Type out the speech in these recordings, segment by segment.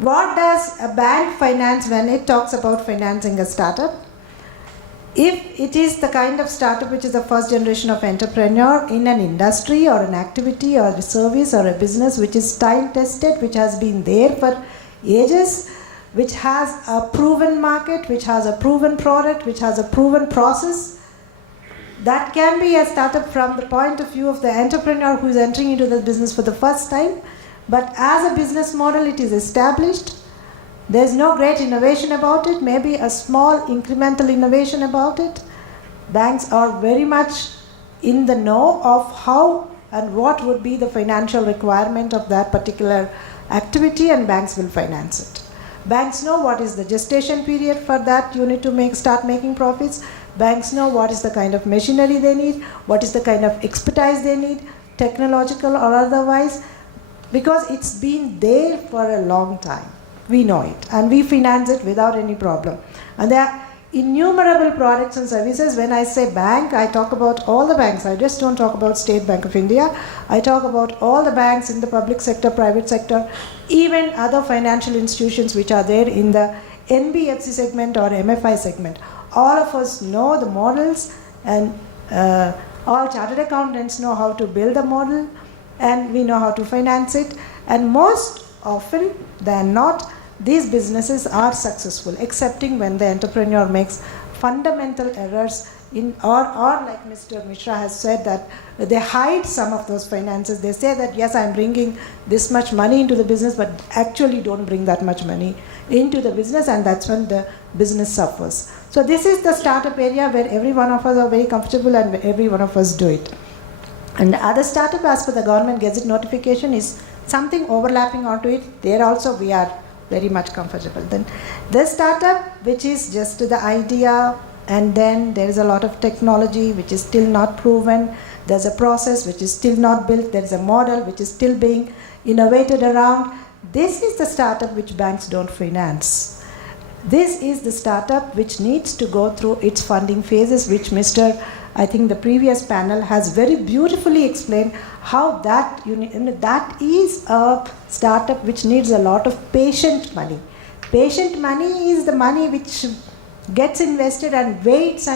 what does a bank finance when it talks about financing a startup? If it is the kind of startup which is the first generation of entrepreneur in an industry or an activity or a service or a business which is time tested, which has been there for ages, which has a proven market, which has a proven product, which has a proven process, that can be a startup from the point of view of the entrepreneur who is entering into the business for the first time. But as a business model, it is established. There's no great innovation about it, maybe a small incremental innovation about it. Banks are very much in the know of how and what would be the financial requirement of that particular activity, and banks will finance it. Banks know what is the gestation period for that unit to start making profits. Banks know what is the kind of machinery they need, what is the kind of expertise they need, technological or otherwise, because it's been there for a long time. We know it and we finance it without any problem. And there are innumerable products and services. When I say bank, I talk about all the banks. I just don't talk about State Bank of India. I talk about all the banks in the public sector, private sector, even other financial institutions which are there in the NBFC segment or MFI segment. All of us know the models, and all chartered accountants know how to build a model, and we know how to finance it. And most often than not, these businesses are successful, excepting when the entrepreneur makes fundamental errors in, or like Mr. Mishra has said, that they hide some of those finances. They say that yes, I'm bringing this much money into the business, but actually don't bring that much money into the business, and that's when the business suffers. So this is the startup area where every one of us are very comfortable and every one of us do it. And the other startup, as per the government gazette notification, is something overlapping onto it. There also we are very much comfortable. Then this startup, which is just the idea, and then there is a lot of technology which is still not proven. There's a process which is still not built. There is a model which is still being innovated around. This is the startup which banks don't finance. This is the startup which needs to go through its funding phases, which I think the previous panel has very beautifully explained how that is a startup which needs a lot of patient money. Patient money is the money which gets invested and waits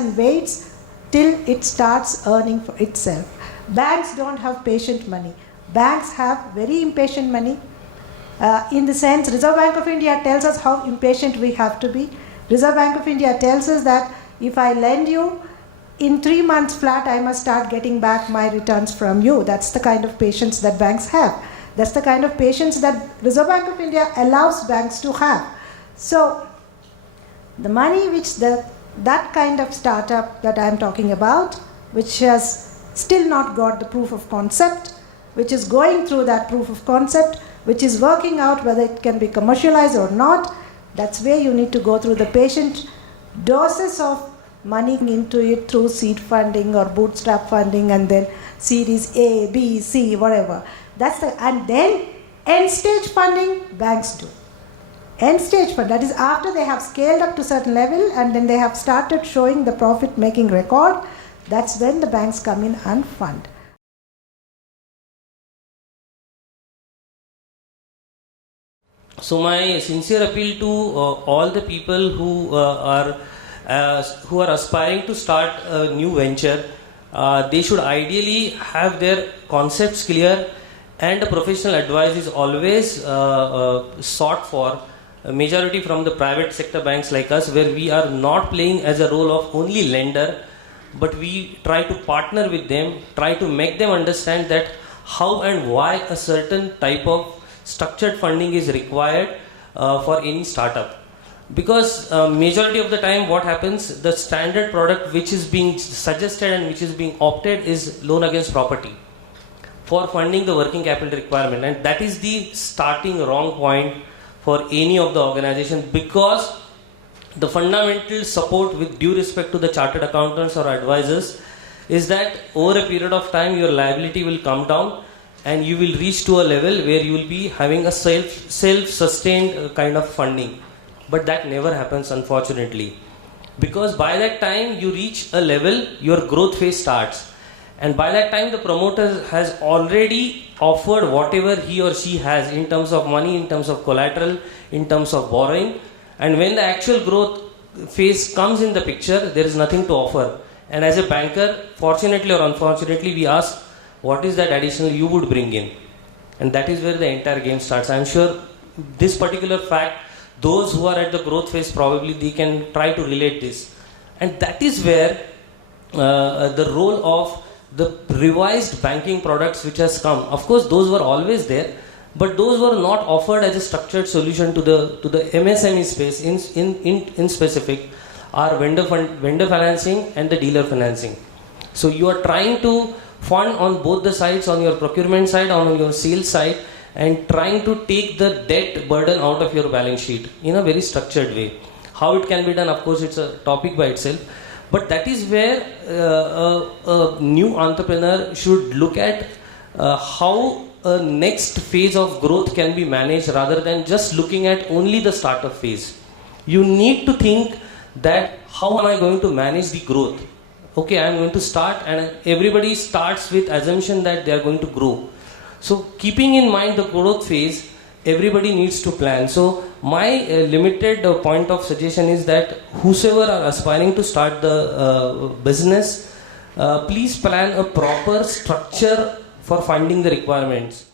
till it starts earning for itself. Banks don't have patient money. Banks have very impatient money. In the sense, Reserve Bank of India tells us how impatient we have to be. Reserve Bank of India tells us that if I lend you, in 3 months flat, I must start getting back my returns from you. That's the kind of patience that banks have. That's the kind of patience that Reserve Bank of India allows banks to have. So, the money which that kind of startup that I'm talking about, which has still not got the proof of concept, which is going through that proof of concept, which is working out whether it can be commercialized or not, that's where you need to go through the patient doses of money into it through seed funding or bootstrap funding, and then series A, B, C, whatever. And then end stage funding, banks do. End stage fund, that is after they have scaled up to a certain level and then they have started showing the profit making record, that's when the banks come in and fund. So my sincere appeal to all the people who are aspiring to start a new venture, they should ideally have their concepts clear, and a professional advice is always sought for, majority from the private sector banks like us, where we are not playing as a role of only lender, but we try to partner with them, try to make them understand that how and why a certain type of structured funding is required for any startup. Because majority of the time what happens, the standard product which is being suggested and which is being opted is loan against property for funding the working capital requirement, and that is the starting wrong point for any of the organization, because the fundamental support, with due respect to the chartered accountants or advisors, is that over a period of time your liability will come down and you will reach to a level where you will be having a self-sustained kind of funding. But that never happens, unfortunately, because by that time you reach a level, your growth phase starts, And by that time, the promoter has already offered whatever he or she has in terms of money, in terms of collateral, in terms of borrowing. And when the actual growth phase comes in the picture, there is nothing to offer. And as a banker, fortunately or unfortunately, we ask, what is that additional you would bring in? And that is where the entire game starts. I am sure this particular fact, those who are at the growth phase, probably they can try to relate this. And that is where the role of the revised banking products which has come. Of course, those were always there, but those were not offered as a structured solution to the MSME space in specific, are vendor financing and the dealer financing. So you are trying to fund on both the sides, on your procurement side, on your sales side, and trying to take the debt burden out of your balance sheet in a very structured way. How it can be done, of course, it's a topic by itself. But that is where a new entrepreneur should look at how a next phase of growth can be managed rather than just looking at only the startup phase. You need to think that how am I going to manage the growth? Okay, I am going to start, and everybody starts with assumption that they are going to grow. So keeping in mind the growth phase, everybody needs to plan. So my limited point of suggestion is that whosoever are aspiring to start the business, please plan a proper structure for finding the requirements.